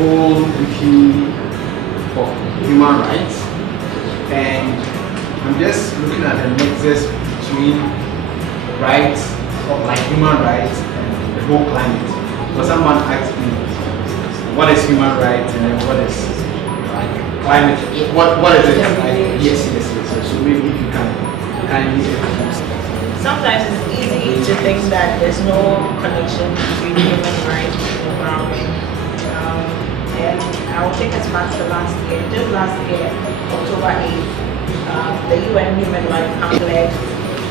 whole wiki for human rights, and I'm just looking at the nexus between rights, like human rights, and the whole climate. So someone asked me, what is human rights and then what is like climate? What is it? Like, yes. So maybe if you can kindly introduce. Sometimes it's easy to think that there's no connection between human rights and environment. And I will take us back to last year. Just last year, October 8th, the UN Human Rights declared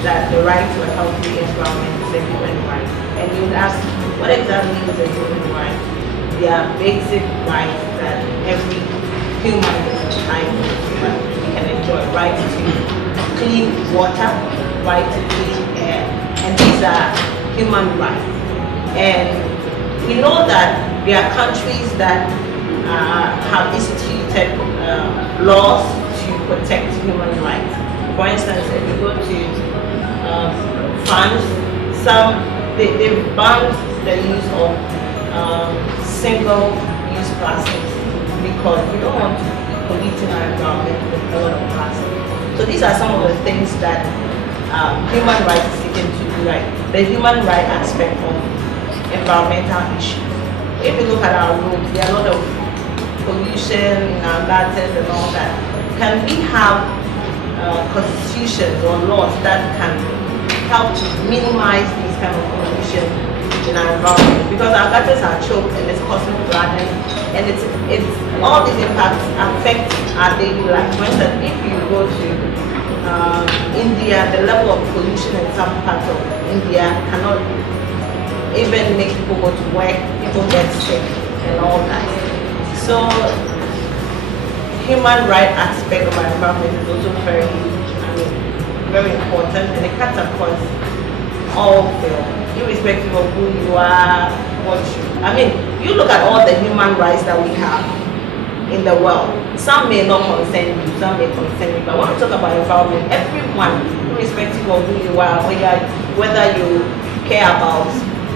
that the right to a healthy environment is a human right. And you would ask, what exactly is a human right? They are basic rights that every human is entitled to. We can enjoy right to clean water, right to clean air, and these are human rights. And we know that there are countries that have instituted laws to protect human rights. For instance, if you go to France, they've banned the use of single-use plastics because we don't want to be polluting our environment with a lot of plastic. So these are some of the things that human rights is seeking to do, like the human right aspect of environmental issues. If you look at our roads, there are a lot of pollution in our gutters and all that. Can we have constitutions or laws that can help to minimize this kind of pollution in our environment? Because our gutters are choked and it's causing flooding, and it's all these impacts affect our daily life. For instance, if you go to India, the level of pollution in some parts of India cannot even make people go to work, people get sick and all that. So human right aspect of our environment is also very important, and it cuts across all fields, irrespective of who you are, you look at all the human rights that we have in the world. Some may not concern you, some may concern you, but when we talk about environment, everyone, irrespective of who you are, whether you care about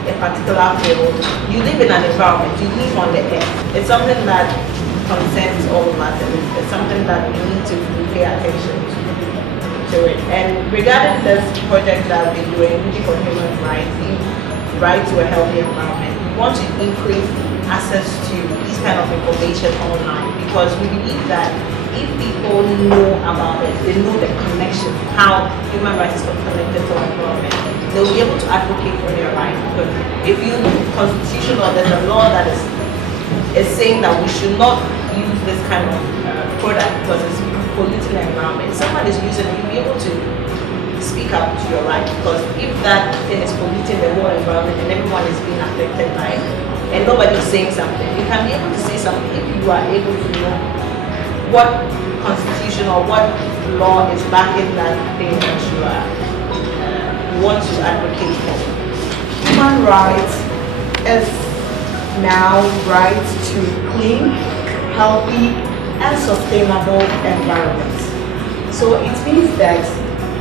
a particular field, you live in an environment, you live on the earth. It's something that concerns all of us, and it's something that we need to pay attention to it. And regarding this project that we're doing, Wiki for Human Rights, right to a healthy environment, we want to increase access to this kind of information online, because we believe that if people know about it, they know the connection, how human rights is connected to our environment, they'll be able to advocate for their rights. Because if you constitution or there's a law that is saying that we should not use this kind of product because it's polluting the environment, someone is using it, you'll be able to speak up to your right. Because if that thing is polluting the whole environment and everyone is being affected by it, and nobody is saying something, you can be able to say something if you are able to know what constitution or what law is backing that thing that you want to advocate for. Human rights is now right to clean, healthy, and sustainable environments. So it means that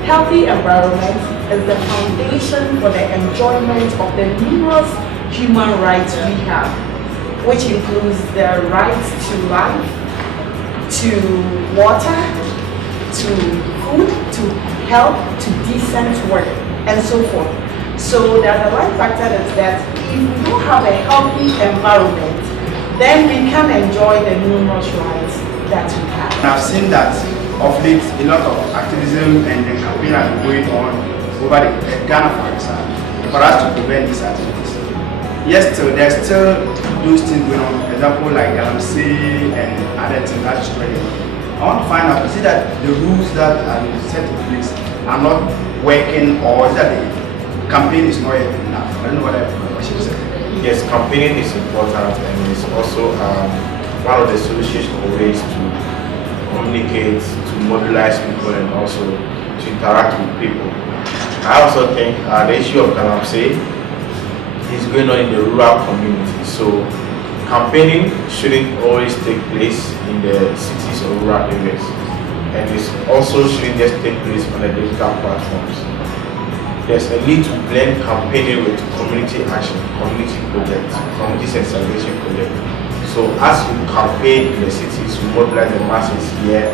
healthy environment is the foundation for the enjoyment of the numerous human rights we have, which includes the right to life, to water, to food, to health, to decent work, and so forth. So the right factor is that if we don't have a healthy environment, then we can enjoy the numerous rights that we have. I've seen that of late a lot of activism and campaign are going on over the Ghana, for example, for us to prevent these activities. Yes, still there's still those things going on, for example like LMC and other things that's spreading. I want to find out, is it that the rules that are set in place are not working, or is that the campaign is not yet enough? I don't know what I should say. Yes, campaigning is important, and it's also one of the solutions or ways to communicate, to mobilize people, and also to interact with people. I also think the issue of Galamsey is going on in the rural community. So campaigning shouldn't always take place in the cities or rural areas, and it also shouldn't just take place on the digital platforms. There's a need to blend campaigning with community action, community projects, community sensitization projects, So as you campaign in the cities, you mobilize the masses here,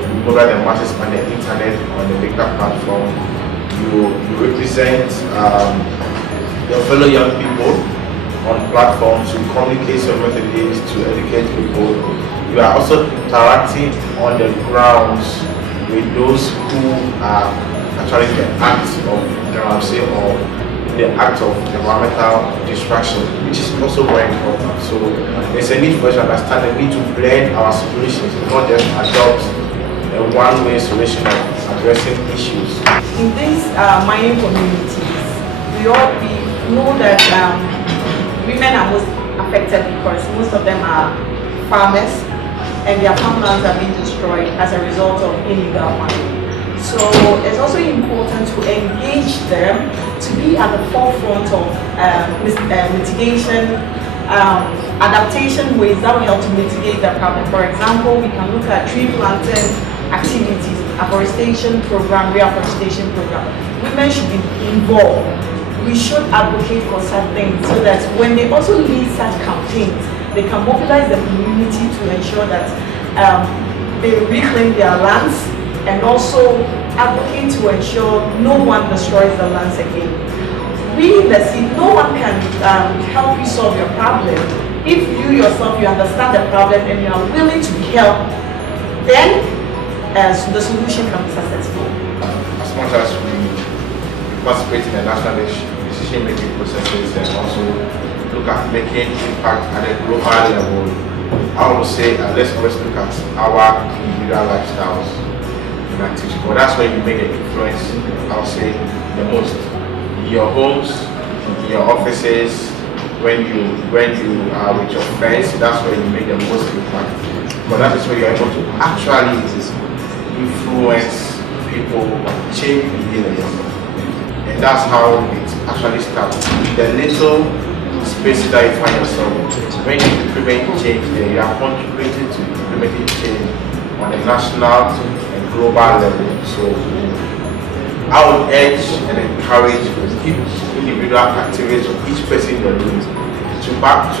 you mobilize the masses on the internet, on the bigger platform, you represent your fellow young people on platforms to communicate your messages, to educate people. You are also interacting on the grounds with those who are actually in the act of democracy or the act of environmental destruction, which is also very important. So there's a need for us to understand the need to blend our solutions, not just adopt a one-way solution of addressing issues. In these mining communities, we know that women are most affected because most of them are farmers and their farmlands are being destroyed as a result of illegal mining. So it's also important to engage them to be at the forefront of mitigation, adaptation ways that will help to mitigate the problem. For example, we can look at tree planting activities, afforestation program, reforestation program. Women should be involved. We should advocate for such things so that when they also lead such campaigns, they can mobilize the community to ensure that they reclaim their lands and also advocate to ensure no one destroys the lands again. We in the city, no one can help you solve your problem if you yourself, you understand the problem and you are willing to help, then the solution can be successful. As much as we participate in the national decision-making processes and also look at making impact at a global level, I would say let's always look at our individual lifestyles in activity. But that's where you make an influence, I would say, the most. In your homes, in your offices, when you are with your friends, that's where you make the most impact. But that is where you're able to actually influence people, change behavior. And that's how it actually starts. The little spaces that you find yourself, when you implement change there, you are contributing to implementing change on a national and global level. So I would urge and encourage each individual activities of each person in the room to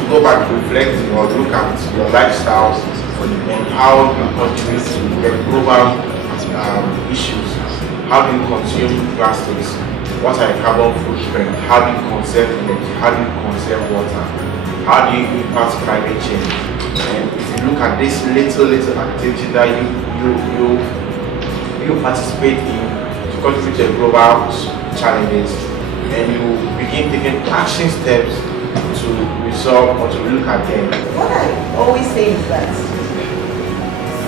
go back, reflect or look at your lifestyles and how you contribute to the global issues. How do you consume plastics? What are your carbon footprint? How do you conserve energy? How do you conserve water? How do you impact climate change? And if you look at this little activity that you participate in to contribute to global challenges, and you begin taking action steps to resolve or to look at them. What I always say is that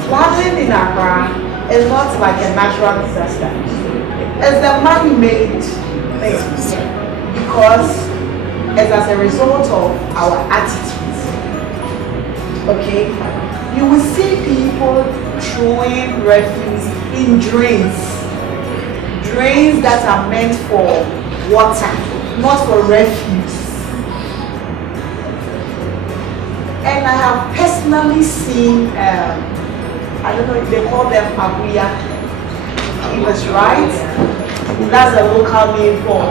flooding in Accra is not like a natural disaster. It's the man-made thing because it's as a result of our attitudes. Okay? You will see people throwing refuse in drains that are meant for water, not for refuse. And I have personally seen, I don't know if they call them abuya. He was right. That's a local name for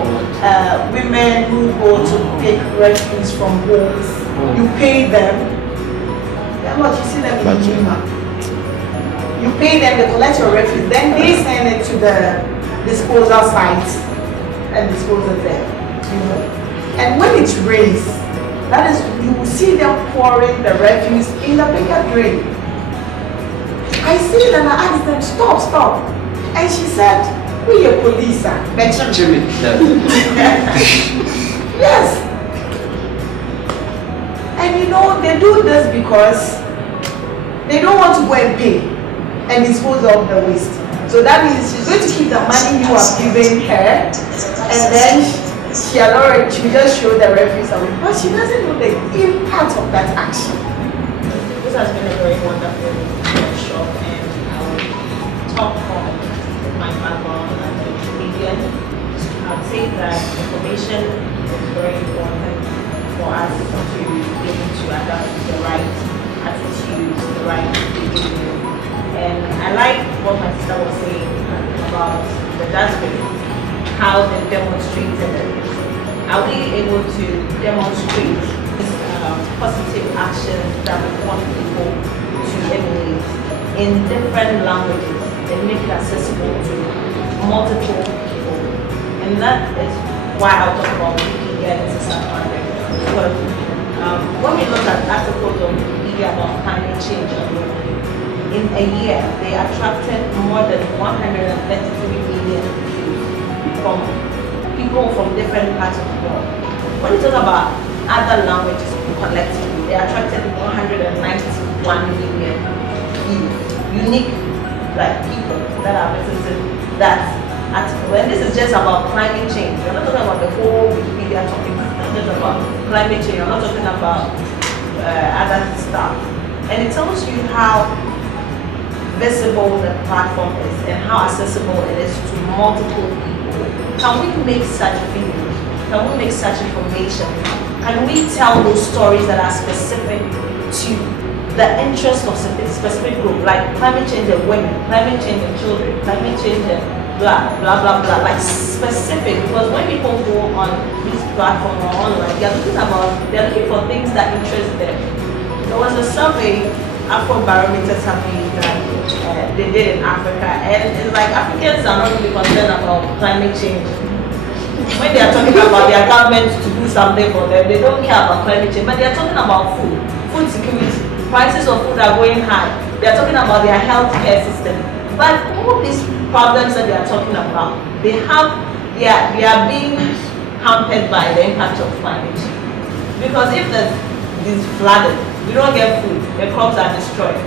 women who go to take refuse from homes. You pay them. Then what you see them in Jima. You pay them, they collect your refuse, then they send it to the disposal site and dispose it there. You know. And when it rains, that is, you will see them pouring the refuse in the bigger drain. I see them and I asked them, stop. And she said, we are police, Yes. And you know, they do this because they don't want to go and pay and dispose of the waste. So that means she's going to keep the money you have given her, and then she just show the refuse away. But she doesn't know the impact of that action. This has been a very wonderful workshop, and I will talk from my background as a comedian. I would say that information is very important for us to be able to adapt the right attitude, the right behavior. And I like what my sister was saying about the dustbin, how they demonstrated it. Are we able to demonstrate this positive actions that we want people to emulate in different languages and make it accessible to multiple people. And that is why I'll talk about Wikipedia as a subject. Because when we look at articles on Wikipedia about climate change in a year, they attracted more than 133 million views from people from different parts of the world. When you talk about other languages collectively, they attracted 191 million views, unique people that are visiting that article. And this is just about climate change. We're not talking about the whole Wikipedia topic. It's not just about climate change. I'm not talking about other stuff. And it tells you how visible the platform is and how accessible it is to multiple people. Can we make such videos? Can we make such information? Can we tell those stories that are specific to the interest of a specific group, like climate change and women, climate change and children, climate change and blah, blah, blah, blah, like specific, because when people go on these platforms or online, they're looking for things that interest them. There was a survey, Afro-Barometer survey that they did in Africa, and it's like Africans are not really concerned about climate change. When they are talking about their government to do something for them, they don't care about climate change, but they are talking about food security. Prices of food are going high. They are talking about their healthcare system. But all these problems that they are talking about, they are being hampered by the impact of climate change. Because if there's flooding, we don't get food, the crops are destroyed.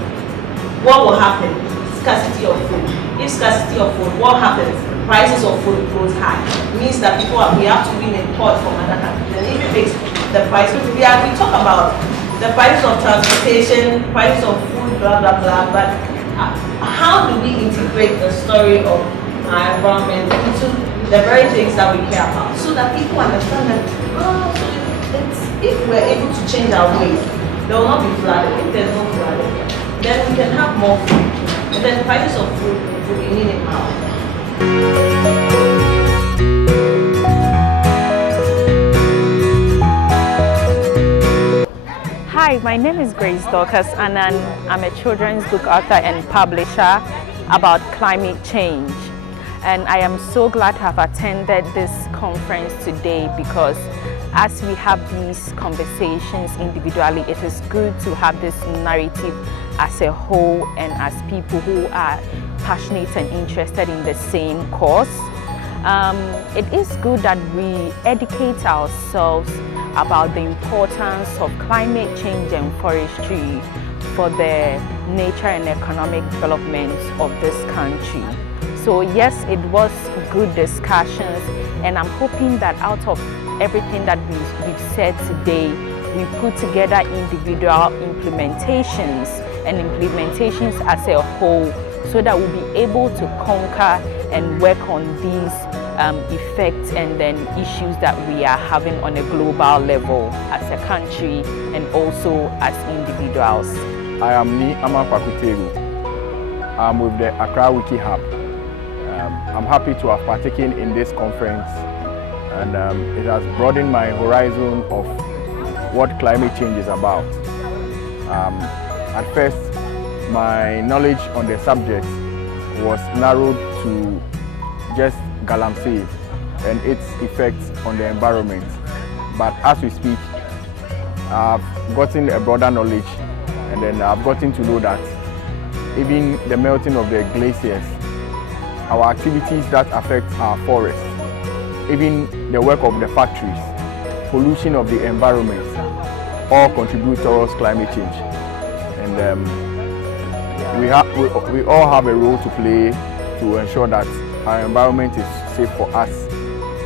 What will happen? Scarcity of food. If scarcity of food, what happens? Prices of food goes high. It means that we have to import from other countries. And if it makes the price, we talk about the price of transportation, price of food, blah, blah, blah. But how do we integrate the story of our environment into the very things that we care about, so that people understand that, if we're able to change our ways, there will not be flooding. If there's no flooding, then we can have more food. And then prices of food will be minimal. Hi, my name is Grace Dorcas and I'm a children's book author and publisher about climate change. And I am so glad to have attended this conference today, because as we have these conversations individually, it is good to have this narrative as a whole and as people who are passionate and interested in the same cause. It is good that we educate ourselves about the importance of climate change and forestry for the nature and economic development of this country. So yes, it was good discussions, and I'm hoping that out of everything that we've said today, we put together individual implementations and implementations as a whole, so that we'll be able to conquer and work on these effects and then issues that we are having on a global level as a country and also as individuals. I am Ni Amakwakuteru. I'm with the Accra Wiki Hub. I'm happy to have partaken in this conference, and it has broadened my horizon of what climate change is about. At first, my knowledge on the subject was narrowed to just galamsey and its effects on the environment. But as we speak, I've gotten a broader knowledge, and then I've gotten to know that even the melting of the glaciers, our activities that affect our forests, even the work of the factories, pollution of the environment, all contribute towards climate change. And we all have a role to play to ensure that our environment is safe for us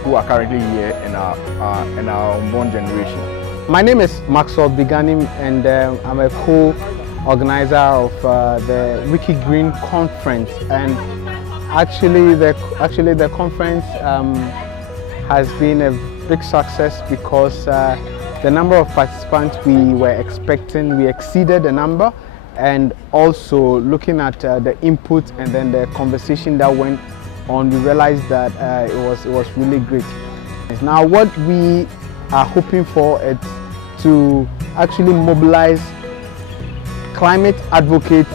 who are currently here and our unborn generation. My name is Maxwell Biganim, and I'm a co-organizer of the Wiki-Green Conference. And actually the conference has been a big success, because the number of participants we were expecting, we exceeded the number. And also looking at the input and then the conversation that went on, we realized that it was really great. Now what we are hoping for is to actually mobilize climate advocates,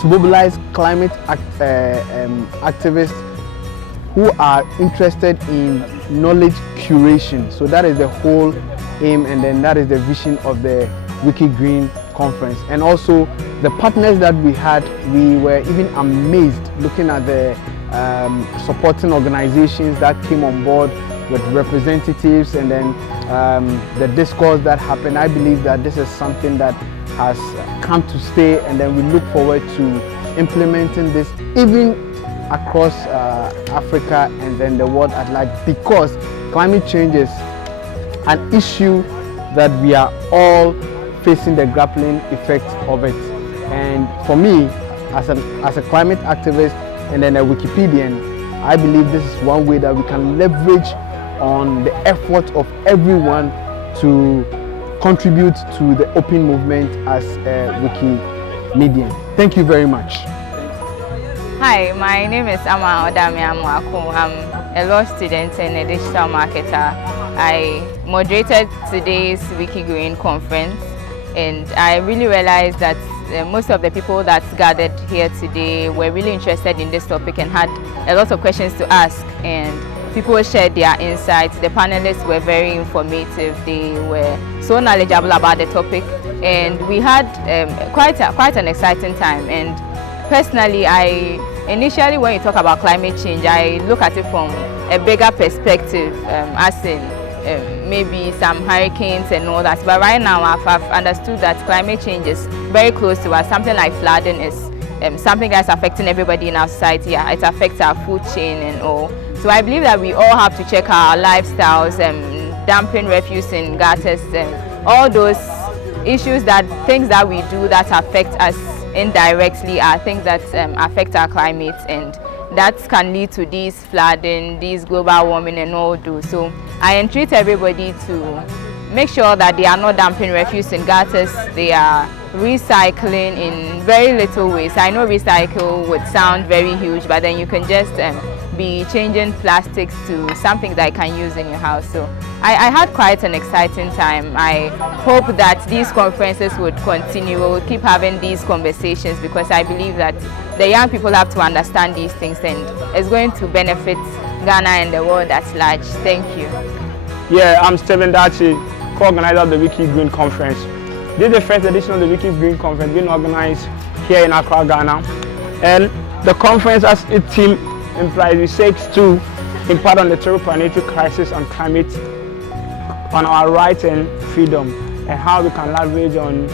to mobilize climate activists who are interested in knowledge curation. So that is the whole aim, and then that is the vision of the Wiki-Green Conference. And also the partners that we had, we were even amazed looking at the supporting organizations that came on board with representatives, and then the discourse that happened. I believe that this is something that has come to stay, and then we look forward to implementing this even across Africa and then the world at large, because climate change is an issue that we are all facing the grappling effect of it. And for me, as a climate activist and then a Wikipedian, I believe this is one way that we can leverage on the effort of everyone to contribute to the open movement as a Wikimedian. Thank you very much. Hi, my name is Ama Odami Amuaku. I'm a law student and a digital marketer. I moderated today's Wiki-Green Conference, and I really realized that most of the people that gathered here today were really interested in this topic and had a lot of questions to ask, and people shared their insights. The panelists were very informative. They were so knowledgeable about the topic, and we had quite an exciting time. And personally, initially when you talk about climate change, I look at it from a bigger perspective, as in maybe some hurricanes and all that. But right now I've understood that climate change is very close to us. Something like flooding is something that's affecting everybody in our society. It affects our food chain and all. So I believe that we all have to check our lifestyles, dumping refuse in gutters, all those issues, things that we do that affect us indirectly are things that affect our climate, and that can lead to these flooding, these global warming and all those. So I entreat everybody to make sure that they are not dumping refuse in gutters. They are recycling in very little ways. I know recycle would sound very huge, but then you can just be changing plastics to something that you can use in your house. So I had quite an exciting time. I hope that these conferences would continue. We'll keep having these conversations, because I believe that the young people have to understand these things, and it's going to benefit Ghana and the world at large. Thank you. Yeah, I'm Stephen Dachi, co-organizer of the Wiki-Green Conference. This is the first edition of the Wiki-Green Conference being organized here in Accra, Ghana. And the conference, as its theme implies, it seeks to impart on the terrible planetary crisis on climate, on our rights and freedom, and how we can leverage on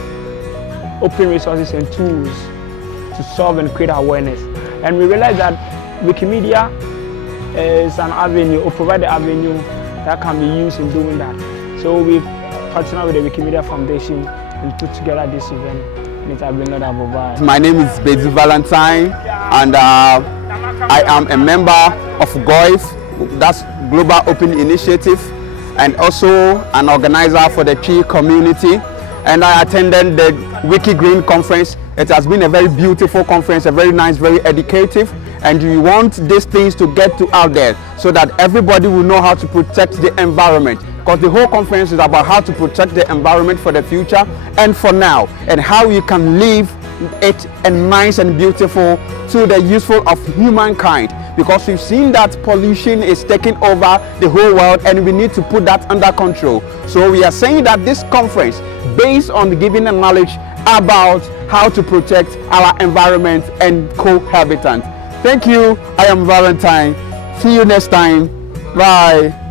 open resources and tools to solve and create awareness. And we realize that Wikimedia is an avenue, or provide the avenue that can be used in doing that. So we've partnered with the Wikimedia Foundation and put together this event, and it has been another vibe. My name is Bezi Valentine, and I am a member of GOIF, that's Global Open Initiative, and also an organizer for the Chi community. And I attended the Wiki-Green Conference. It has been a very beautiful conference, a very nice, very educative, and we want these things to get out there so that everybody will know how to protect the environment. Because the whole conference is about how to protect the environment for the future and for now, and how you can leave it nice and beautiful to the useful of humankind. Because we've seen that pollution is taking over the whole world, and we need to put that under control. So we are saying that this conference, based on giving the knowledge about how to protect our environment and cohabitants. Thank you. I am Valentine. See you next time. Bye.